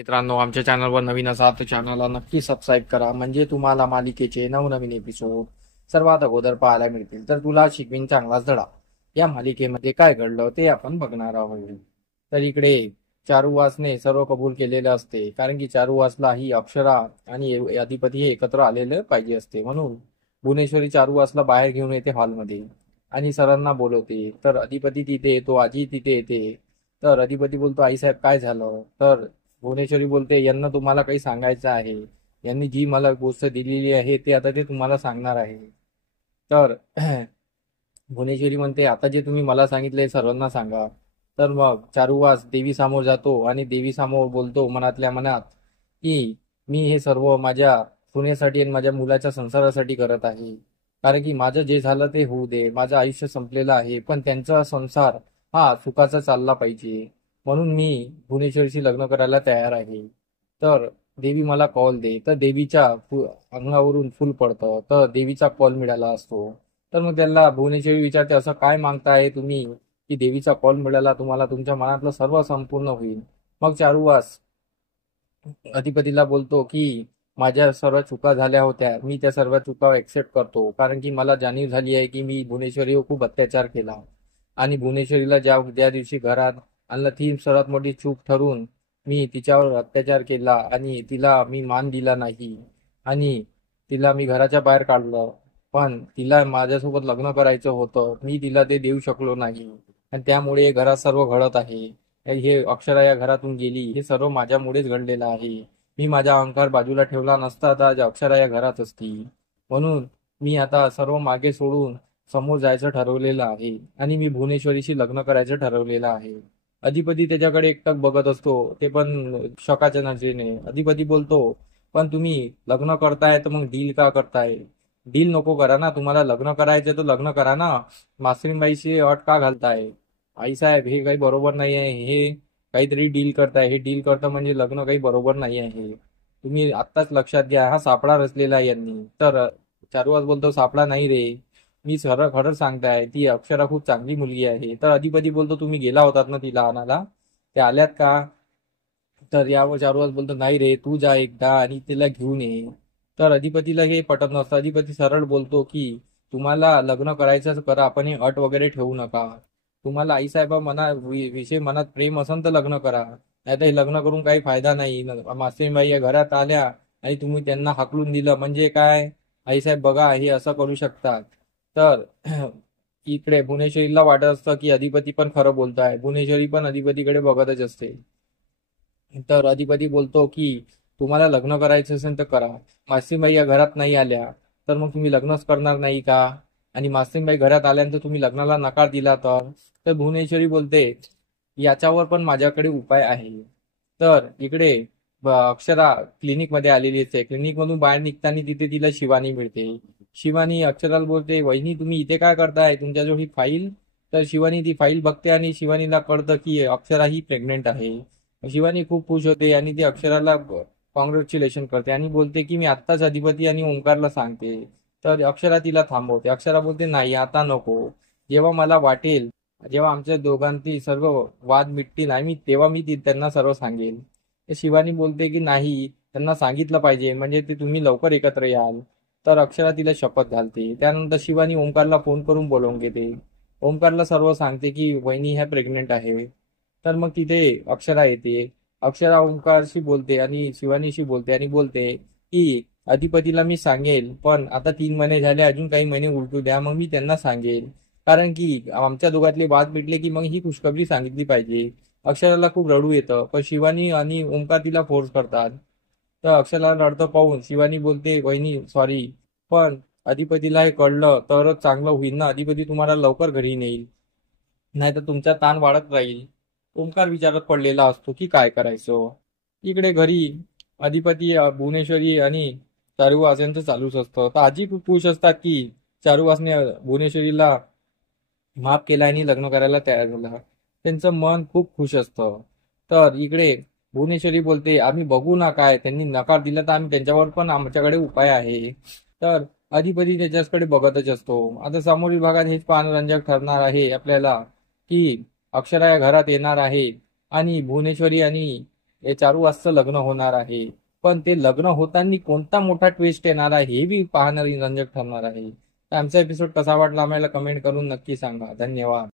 मित्रांनो, आमच्या चॅनलवर नवीन असाल तर चॅनलला नक्की सबस्क्राईब करा, म्हणजे तुम्हाला मालिकेचे नवनवीन एपिसोड सर्वात अगोदर पाहायला मिळतील. तर तुला शिकवीन चांगलाच धडा या मालिकेमध्ये काय घडलं ते आपण बघणार आहोत. तर इकडे चारुवासने सर्व कबूल केलेलं असते, कारण की चारुवासला ही अक्षरा आणि अधिपती हे एकत्र आलेले पाहिजे असते. म्हणून भुवनेश्वरी चारुवासला बाहेर घेऊन येते हॉलमध्ये आणि सरांना बोलवते. तर अधिपती तिथे येतो, आजी तिथे येते. तर अधिपती बोलतो, आईसाहेब काय झालं? तर भुवनेश्वरी बोलते, यांना तुम्हाला काही सांगायचं आहे. यांनी जी मला गोष्ट दिलेली आहे ते आता ते तुम्हाला सांगणार आहे. तर भुवनेश्वरी म्हणते, आता जे तुम्ही मला सांगितले सर्वांना सांगा. तर मग चारुवास देवी समोर जातो आणि देवी समोर बोलतो मनातल्या मनात की मी हे सर्व माझ्या सुनेसाठी आणि माझ्या मुलाच्या संसारासाठी करत आहे. कारण की माझं जे झालं ते होऊ दे, माझं आयुष्य संपलेलं आहे, पण त्यांचा संसार हा सुखाचा चालला पाहिजे. म्हणून मी भुवनेश्वरीशी लग्न करायला तयार आहे. तर देवी मला कॉल दे. तर देवीच्या अंगावरून फुल पडतं. तर देवीचा कॉल मिळाला असतो. तर मग त्याला भुवनेश्वरी विचारते, असं काय मागताय तुम्ही की देवीचा कॉल मिळाला तुम्हाला, तुमच्या मनातलं सर्व संपूर्ण होईल. मग चारुवास अधिपतीला बोलतो की माझ्या सर्व चुका झाल्या होत्या, मी त्या सर्व चुका एक्सेप्ट करतो, कारण की मला जाणीव झाली आहे की मी भुवनेश्वरीवर खूप अत्याचार केला. आणि भुवनेश्वरीला ज्या दिवशी घरात आणलं ती सर्वात मोठी चूक ठरून मी तिच्यावर अत्याचार केला आणि तिला मी मान दिला नाही आणि तिला मी घराच्या बाहेर काढलं. पण तिला माझ्यासोबत लग्न करायचं होतं, मी तिला ते देऊ शकलो नाही आणि त्यामुळे घरात सर्व घडत आहे. हे अक्षरा या घरातून गेली, हे सर्व माझ्यामुळेच घडलेलं आहे. मी माझा अहंकार बाजूला ठेवला नसता तर आज अक्षरा या घरात असती. म्हणून मी आता सर्व मागे सोडून समोर जायचं ठरवलेलं आहे आणि मी भुवनेश्वरीशी लग्न करायचं ठरवलेलं आहे. अधिपती त्याच्याकडे एकटक बघत असतो, ते पण शकाच्या नजरेने. अधिपती बोलतो, पण तुम्ही लग्न करताय तर मग डील का करताय? डील नको करा ना, तुम्हाला लग्न करायचं तर लग्न करा ना. मासरीनबाईशी अट का घालताय? आईसाहेब, हे काही बरोबर नाही आहे. हे काहीतरी डील करताय, हे डील करता म्हणजे लग्न काही बरोबर नाही आहे. तुम्ही आत्ताच लक्षात घ्या, हा सापळा रचलेला आहे यांनी. तर चारुवास बोलतो, सापळा नाही रे, मी सरळ खरं सांगताय, ती अक्षरा खूप चांगली मुलगी आहे. तर अधिपती बोलतो, तुम्ही गेला होतात ना तिला आणायला, ते आल्यात का? तर यावर चारुवास बोलतो, नाही रे, तू जा एकदा आणि तिला घेऊन ये. तर अधिपतीला हे पटत नसतं. अधिपती सरळ बोलतो की तुम्हाला लग्न करायचं करा, आपण हे अट वगैरे ठेवू नका. तुम्हाला आईसाहेबा विषय मनात प्रेम असेल तर लग्न करा, नाही तर हे लग्न करून काही फायदा नाही. मास्टरबाई या घरात आल्या आणि तुम्ही त्यांना हाकलून दिलं म्हणजे काय? आईसाहेब बघा, हे असं करू शकतात. तर इकडे भुवनेश्वरीला वाटत असतं की अधिपती पण खरं बोलताय. भुवनेश्वरी पण अधिपतीकडे बघतच असते. तर अधिपती बोलतो की तुम्हाला लग्न करायचं असेल तर करा. मासीबाई या घरात नाही आल्या तर मग तुम्ही लग्नच करणार नाही का? आणि मासीबाई घरात आल्यानंतर तुम्ही लग्नाला नकार दिला तर भुवनेश्वरी बोलते, याच्यावर पण माझ्याकडे उपाय आहे. तर इकडे अक्षरा क्लिनिक मध्ये आलेली असते. क्लिनिक मधून बाहेर निघताना तिथे तिला शिवानी मिळते. शिवानी अक्षराला बोलते, वहिनी तुम्ही इथे काय करताय, तुमच्याजवळ ही फाईल? तर शिवानी ती फाईल बघते आणि शिवानीला कळतं की अक्षरा ही प्रेग्नेंट आहे. शिवानी खूप खुश होते आणि ती अक्षराला कॉंग्रॅच्युलेशन करते आणि बोलते की मी आत्ताच अधिपती आणि ओंकारला सांगते. तर अक्षरा तिला थांबवते. अक्षरा बोलते, नाही आता नको, जेव्हा मला वाटेल, जेव्हा आमच्या दोघांची सर्व वाद मिटतील आणि तेव्हा मी त्यांना सर्व सांगेल. तर शिवानी बोलते की नाही, त्यांना सांगितलं पाहिजे, म्हणजे ते तुम्ही लवकर एकत्र याल. तर अक्षरा तिला शपथ घालते. त्यानंतर शिवानी ओंकारला फोन करून बोलवून घेते. ओंकारला सर्व सांगते की वहिनी ह्या प्रेग्नेंट आहे. तर मग तिथे अक्षरा येते. अक्षरा ओंकारशी बोलते आणि शिवानीशी बोलते आणि बोलते की अधिपतीला मी सांगेल, पण आता 3 महिने झाले, अजून काही महिने उलटू द्या, मग मी त्यांना सांगेल. कारण की आमच्या दोघातले वाद मिटले की मग ही खुशखबरी सांगितली पाहिजे. अक्षराला खूप रडू येतं, पण शिवानी आणि ओंकार तिला फोर्स करतात. तर अक्षराला रडतं पाहून शिवानी बोलते, वहिनी सॉरी, पण अधिपतीला हे कळलं तरच चांगलं होईल ना, अधिपती तुम्हाला लवकर घरी नेईल, नाहीतर तुमचा ताण वाढत राहील. ओंकार विचारात पडलेला असतो की काय करायचं. इकडे घरी अधिपती, भुवनेश्वरी आणि चारुवास यांचं चालूच असतं. तर आजी खूप खुश असतात की चारुवासने भुवनेश्वरीला माफ केला आणि लग्न करायला तयार झाला. त्यांचं मन खूप खुश असतं. तर इकडे भुवनेश्वरी बोलते, आम्ही बघू ना, काय त्यांनी नकार दिला तर आम्ही त्यांच्यावर पण आमच्याकडे उपाय आहे. तर अधिपती त्याच्याकडे बघतच असतो. आता समोरील भागात हेच पाहणं ठरणार आहे आपल्याला की अक्षरा या घरात येणार आहे आणि भुवनेश्वरी आणि हे चारू वाजचं लग्न होणार आहे, पण ते लग्न होताना कोणता मोठा ट्विस्ट येणार आहे हे बी पाहणं रंजक ठरणार आहे. तर आमचा एपिसोड कसा वाटला आम्हाला कमेंट करून नक्की सांगा. धन्यवाद.